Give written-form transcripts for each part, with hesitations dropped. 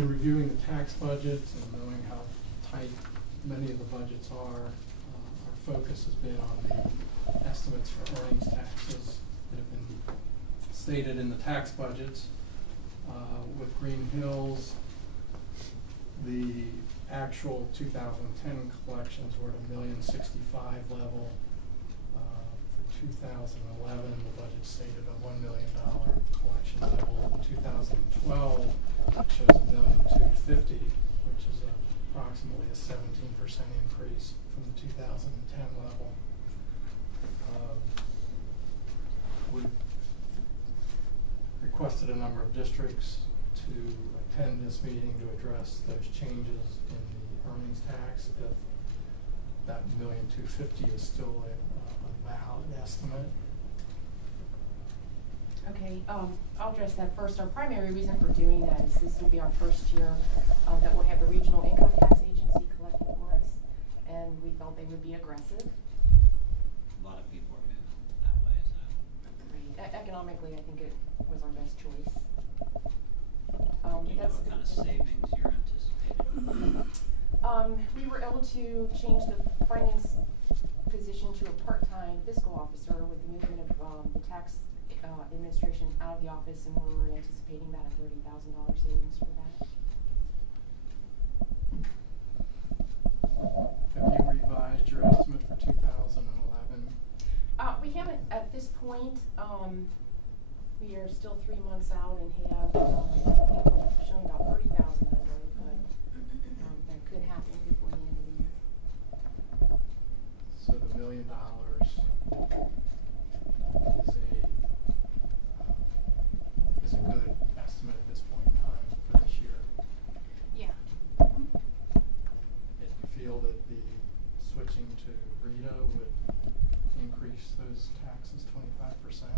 in reviewing the tax budgets and knowing how tight many of the budgets are, our focus has been on the estimates for earnings taxes that have been stated in the tax budgets. With Greenhills, the actual 2010 collections were at $1,065,000 level. For 2011, the budget stated a $1 million collection level. In 2012, it shows $1,250,000, which is approximately a 17% increase from the 2010 level. We've requested a number of districts to attend this meeting to address those changes in the earnings tax if that $1,250,000 is still a valid estimate. Okay, I'll address that first. Our primary reason for doing that is this will be our first year that we'll have the Regional Income Tax Agency collecting for us, and we felt they would be aggressive. A lot of people are moving that way, so. Right. Economically, I think it was our best choice. Do you know what kind of savings you're anticipating? We were able to change the finance position to a part-time fiscal officer with the movement of the tax administration out of the office, and we're anticipating about a $30,000 savings for that. Have you revised your estimate for 2011? We haven't at this point. We are still 3 months out and have people showing about 30,000 under, but that could happen before the end of the year. So the $1 million is a good estimate at this point in time for this year. Yeah. And you feel that the switching to Rita would increase those taxes 25%?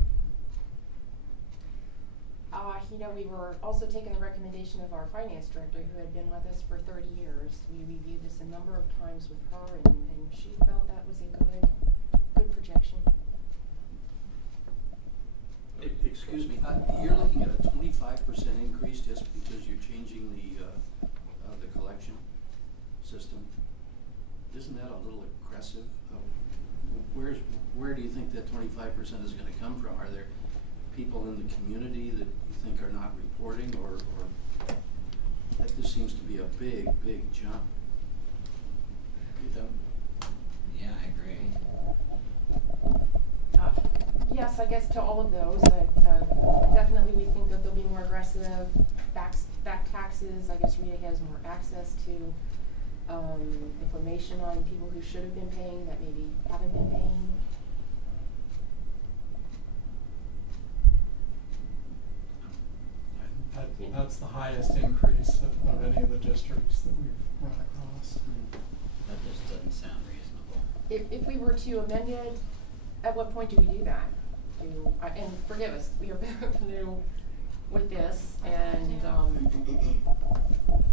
You know, we were also taking the recommendation of our finance director, who had been with us for 30 years. We reviewed this a number of times with her, and she felt that was a good projection. Excuse me, you're looking at a 25% increase just because you're changing the collection system. Isn't that a little aggressive? Where do you think that 25% is going to come from? Are there people in the community that you think are not reporting, or that this seems to be a big jump? You don't? Yeah, I agree. Yes, I guess to all of those, definitely we think that they'll be more aggressive back taxes. I guess Rita has more access to information on people who should have been paying that maybe haven't been paying. That's the highest increase of any of the districts that we've run across. That just doesn't sound reasonable. If we were to amend it, at what point do we do that? And forgive us, we are new with this, and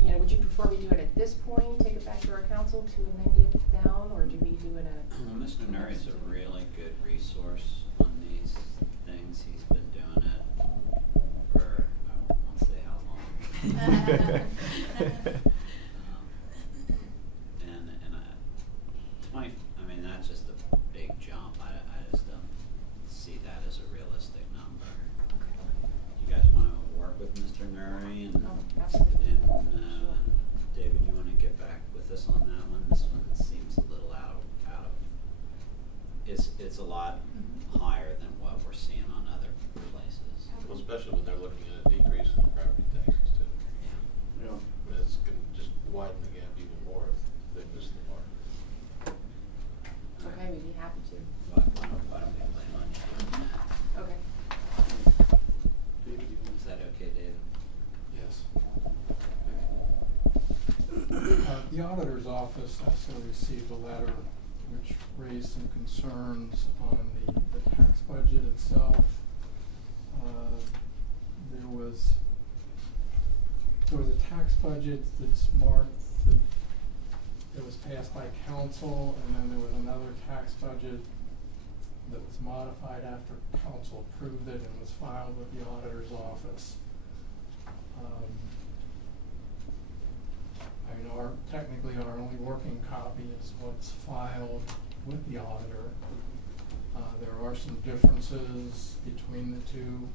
you know, would you prefer we do it at this point, take it back to our council to amend it down, or do we do it at? Well, Mr. Nuri is a really good resource on these things. He's been doing it for, I won't say how long. I mean, that's just a big jump. I just don't see that as a realistic number. Okay. You guys want to work with Mr. Nuri and, absolutely. and David, you want to get back with us on that one? This one seems a little out of. It's a lot higher than what we're seeing on other places. Well, especially when they're looking at a decrease in property taxes too. Yeah. It's going to just widen the gap even more if they miss the mark. Okay, we'd be happy to. Why don't we plan on doing that? Okay. Is that okay, David? Yes. The auditor's office also received a letter which raised some concerns on the tax budget itself. There was a tax budget that's marked that it was passed by council, and then there was another tax budget that was modified after council approved it and was filed with the auditor's office. our only working copy is what's filed with the auditor. There are some differences between the two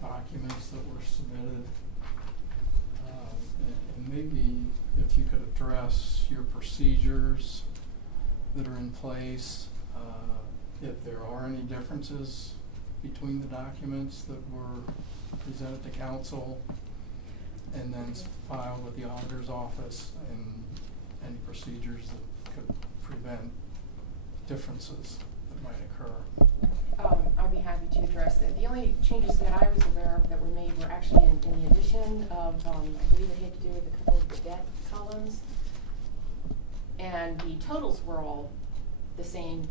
documents that were submitted. And maybe if you could address your procedures that are in place, if there are any differences between the documents that were presented to council and then filed with the auditor's office, and any procedures that could prevent differences that might occur. I'd be happy to address that. The only changes that I was aware of that were made were actually in the addition of, I believe it had to do with a couple of the debt columns. And the totals were all the same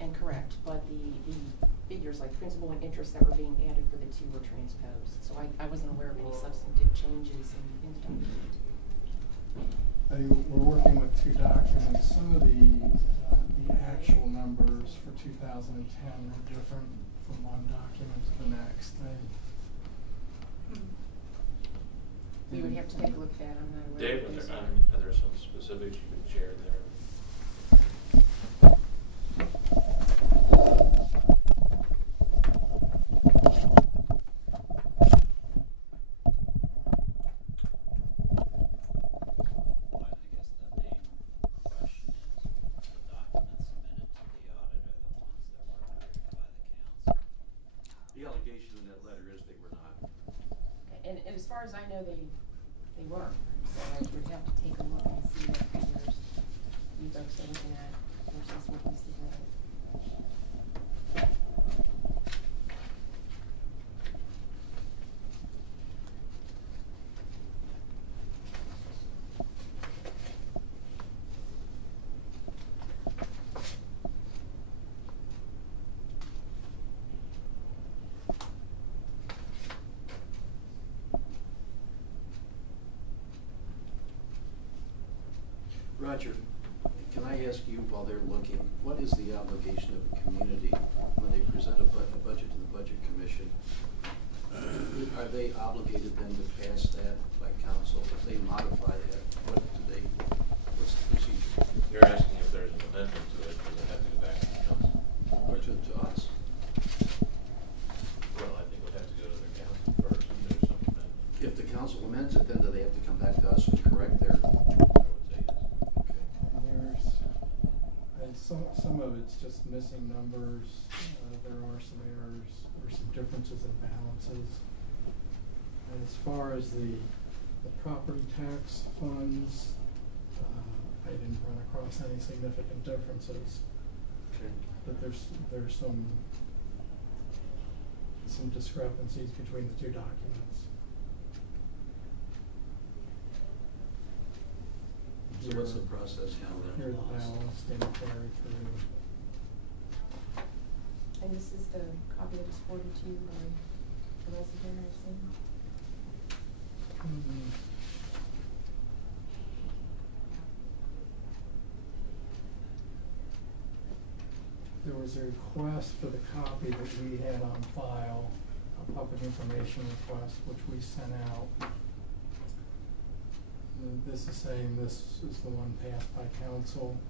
and correct, but the figures like principal and interest that were being added for the two were transposed. So I wasn't aware of any substantive changes in the document. We're working with two documents. Some of the actual numbers for 2010 are different from one document to the next. We would have to take a look at that. I'm not aware. Dave, of those. are there some specifics you can share there? And as far as I know, they weren't. So I would have to take a look and see what figures you folks are looking at versus what we submitted. Roger, can I ask you, while they're looking, what is the obligation of the community when they present a budget to the Budget Commission? Are they obligated then to pass that by council? If they modify that, what's the procedure? You're asking if there's an amendment to it, does it have to go back to the council? Or to us? Well, I think we'd have to go to the council first if there's some amendment. If the council amends it, then do they have to come back to us and correct their? I would say yes. And some of it's just missing numbers. There are some errors or some differences in balances. And as far as the property tax funds, I didn't run across any significant differences. Okay. But there's some discrepancies between the two documents. So what's the process now? Here the balance didn't carry through. And this is the copy that was forwarded to you by the resident, I assume? There was a request for the copy that we had on file, a public information request, which we sent out. This is saying this is the one passed by council,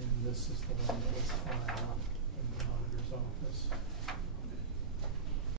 and this is the one that was filed.